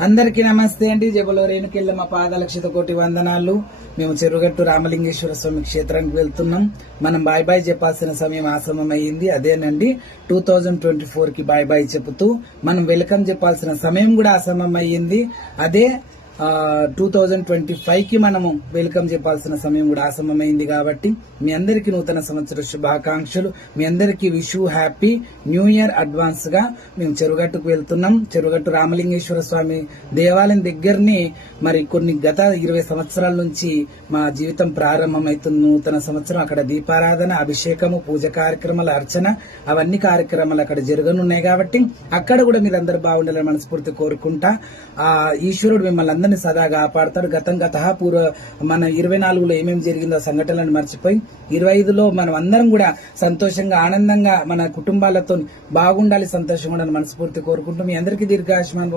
అందరికీ నమస్తే అండి. జబలో రేణుకెళ్ళమ్మ పాదలక్షిత కోటి వందనాలు. మేము చెరుగట్టు రామలింగేశ్వర స్వామి క్షేత్రానికి వెళ్తున్నాం. మనం బాయ్ బాయ్ చెప్పాల్సిన సమయం ఆసమమైంది. అదేనండి 2024 కి బాయ్ బాయ్ చెబుతూ మనం వెల్కమ్ చెప్పాల్సిన సమయం కూడా ఆసమమైంది. అదే 2025 కి మనము వెల్కమ్ చెప్పాల్సిన సమయం కూడా ఆసమమైంది. కాబట్టి మీ అందరికీ నూతన సంవత్సర శుభాకాంక్షలు. మీ అందరికీ wish happy new year advance గా. మేము చెరుగట్టుకు వెళ్తున్నాం. చెరుగట్టు రామలింగేశ్వర స్వామి దేవాలయం దగ్గరని మరి గత 20 సంవత్సరాల నుంచి మా జీవితం ప్రారంభమవుతున్న నూతన సంవత్సరం. అక్కడ దీపారాధన, అభిషేకము, పూజ కార్యక్రమాలు, అర్చన, అవన్నీ కార్యక్రమాలు అక్కడ జరగనున్నాయి. కాబట్టి అక్కడ కూడా మీరందరూ బాగుండాలని మనస్ఫూర్తి కోరుకుంటా. ఆ ఈశ్వరుడు మిమ్మల్ని అందరినీ సదా కాపాడతాడు. గత పూర్వ మన 24లో ఏమేమి జరిగిందో సంఘటనలను మర్చిపోయి 25లో మనం అందరం కూడా సంతోషంగా ఆనందంగా మన కుటుంబాలతో బాగుండాలి, సంతోషంగా ఉండాలని మనస్ఫూర్తి కోరుకుంటూ మీ అందరికీ దీర్ఘాయుష్మాన్